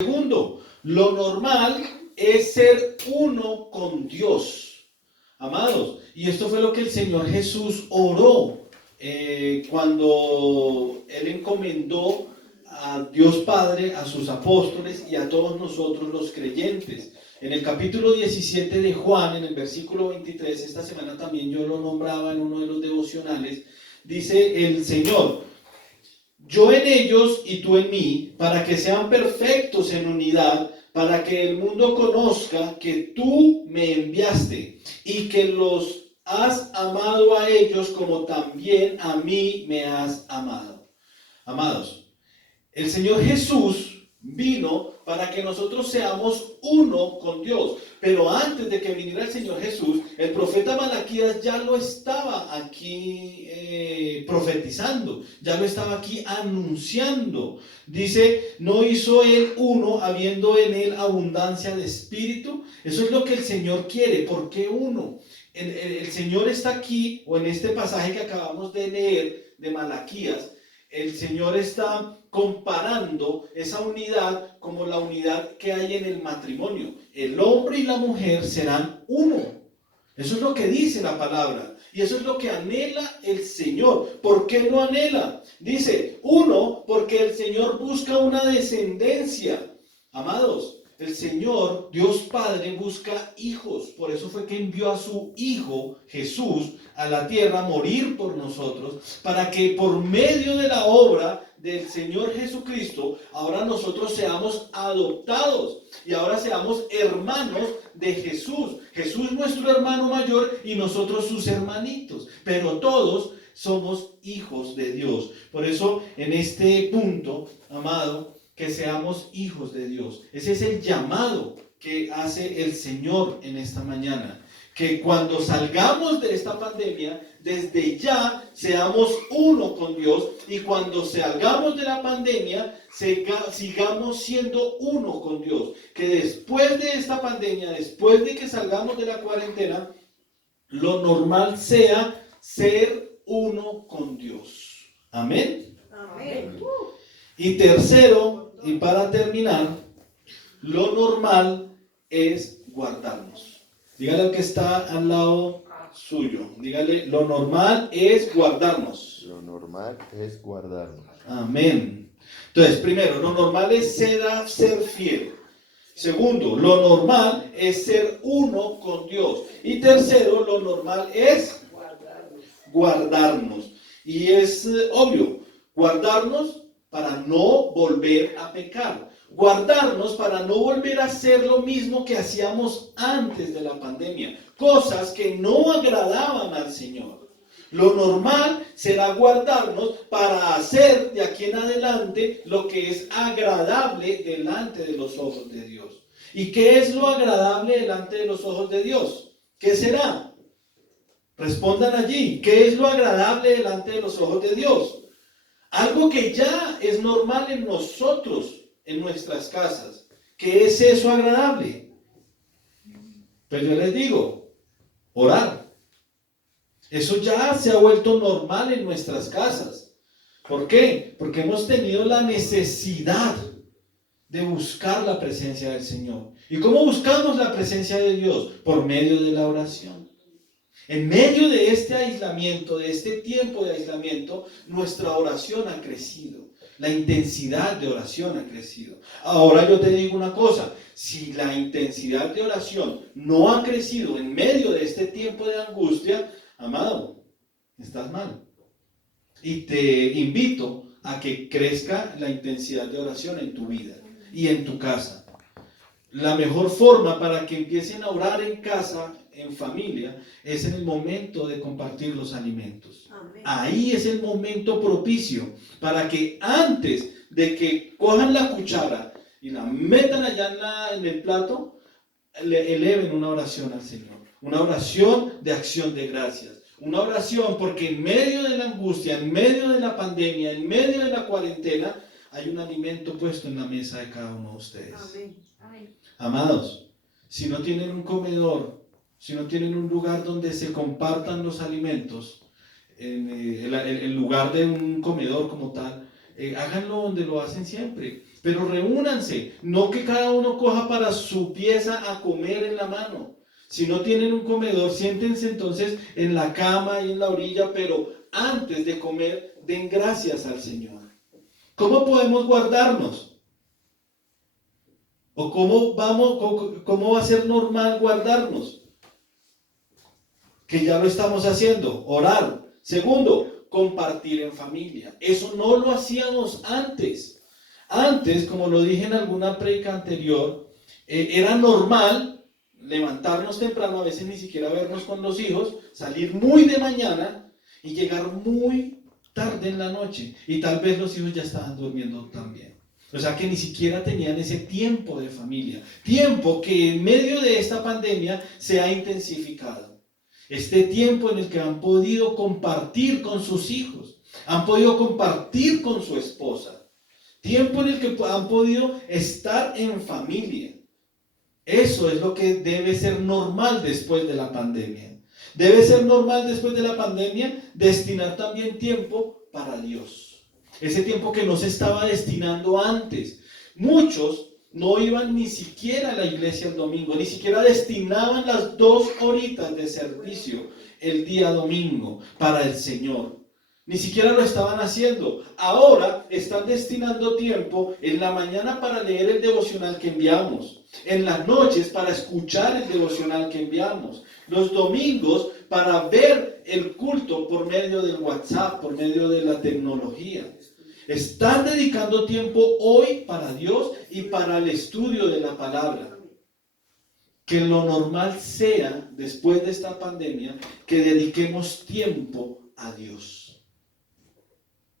Segundo, lo normal es ser uno con Dios, amados. Y esto fue lo que el Señor Jesús oró cuando Él encomendó a Dios Padre, a sus apóstoles y a todos nosotros los creyentes. En el capítulo 17 de Juan, en el versículo 23, esta semana también yo lo nombraba en uno de los devocionales, dice el Señor: yo en ellos y tú en mí, para que sean perfectos en unidad, para que el mundo conozca que tú me enviaste y que los has amado a ellos como también a mí me has amado. Amados, el Señor Jesús vino para que nosotros seamos uno con Dios. Pero antes de que viniera el Señor Jesús, el profeta Malaquías ya lo estaba aquí profetizando, ya lo estaba aquí anunciando. Dice: no hizo él uno habiendo en él abundancia de espíritu. Eso es lo que el Señor quiere. ¿Por qué uno? El Señor está aquí, o en este pasaje que acabamos de leer de Malaquías, el Señor está comparando esa unidad como la unidad que hay en el matrimonio. El hombre y la mujer serán uno. Eso es lo que dice la palabra. Y eso es lo que anhela el Señor. ¿Por qué lo anhela? Dice: uno, porque el Señor busca una descendencia. Amados, el Señor, Dios Padre, busca hijos. Por eso fue que envió a su Hijo Jesús a la tierra a morir por nosotros, para que por medio de la obra del Señor Jesucristo, ahora nosotros seamos adoptados y ahora seamos hermanos de Jesús. Jesús nuestro hermano mayor y nosotros sus hermanitos, pero todos somos hijos de Dios. Por eso en este punto, amado, que seamos hijos de Dios. Ese es el llamado que hace el Señor en esta mañana. Que cuando salgamos de esta pandemia, desde ya seamos uno con Dios, y cuando salgamos de la pandemia, sigamos siendo uno con Dios. Que después de esta pandemia, después de que salgamos de la cuarentena, lo normal sea ser uno con Dios. Amén. Amén. Y tercero, y para terminar, lo normal es guardarnos. Dígale al que está al lado suyo, dígale: lo normal es guardarnos. Lo normal es guardarnos. Amén. Entonces, primero, lo normal es ser fiel. Segundo, lo normal es ser uno con Dios. Y tercero, lo normal es guardarnos. Y es obvio, guardarnos para no volver a pecar. Guardarnos para no volver a hacer lo mismo que hacíamos antes de la pandemia. Cosas que no agradaban al Señor. Lo normal será guardarnos para hacer de aquí en adelante lo que es agradable delante de los ojos de Dios. ¿Y qué es lo agradable delante de los ojos de Dios? ¿Qué será? Respondan allí. ¿Qué es lo agradable delante de los ojos de Dios? Algo que ya es normal en nosotros, en nuestras casas. ¿Qué es eso agradable? Pues yo les digo: orar. Eso ya se ha vuelto normal en nuestras casas. ¿Por qué? Porque hemos tenido la necesidad de buscar la presencia del Señor. ¿Y cómo buscamos la presencia de Dios? Por medio de la oración. En medio de este aislamiento, de este tiempo de aislamiento, nuestra oración ha crecido. La intensidad de oración ha crecido. Ahora yo te digo una cosa: si la intensidad de oración no ha crecido en medio de este tiempo de angustia, amado, estás mal. Y te invito a que crezca la intensidad de oración en tu vida y en tu casa. La mejor forma para que empiecen a orar en casa, en familia, es en el momento de compartir los alimentos. Amén. Ahí es el momento propicio para que antes de que cojan la cuchara y la metan allá en el plato, le eleven una oración al Señor. Una oración de acción de gracias. Una oración porque en medio de la angustia, en medio de la pandemia, en medio de la cuarentena, hay un alimento puesto en la mesa de cada uno de ustedes. Amén. Amados, si no tienen un comedor, si no tienen un lugar donde se compartan los alimentos, en lugar de un comedor como tal, háganlo donde lo hacen siempre. pero reúnanse, no que cada uno coja para su pieza a comer en la mano. Si no tienen un comedor, siéntense entonces en la cama y en la orilla, pero antes de comer, den gracias al Señor. ¿Cómo podemos guardarnos? ¿O cómo va a ser normal guardarnos? Que ya lo estamos haciendo, orar. Segundo, compartir en familia. Eso no lo hacíamos antes. Antes, como lo dije en alguna predica anterior, era normal levantarnos temprano, a veces ni siquiera vernos con los hijos, salir muy de mañana y llegar muy tarde en la noche. Y tal vez los hijos ya estaban durmiendo también. O sea que ni siquiera tenían ese tiempo de familia. Tiempo que en medio de esta pandemia se ha intensificado. Este tiempo en el que han podido compartir con sus hijos, han podido compartir con su esposa. Tiempo en el que han podido estar en familia. Eso es lo que debe ser normal después de la pandemia. Debe ser normal después de la pandemia destinar también tiempo para Dios. Ese tiempo que no se estaba destinando antes. Muchos no iban ni siquiera a la iglesia el domingo, ni siquiera destinaban las 2 horitas de servicio el día domingo para el Señor. Ni siquiera lo estaban haciendo. Ahora están destinando tiempo en la mañana para leer el devocional que enviamos, en las noches para escuchar el devocional que enviamos, los domingos para ver el culto por medio del WhatsApp, por medio de la tecnología. Están dedicando tiempo hoy para Dios y para el estudio de la palabra. Que lo normal sea, después de esta pandemia, que dediquemos tiempo a Dios.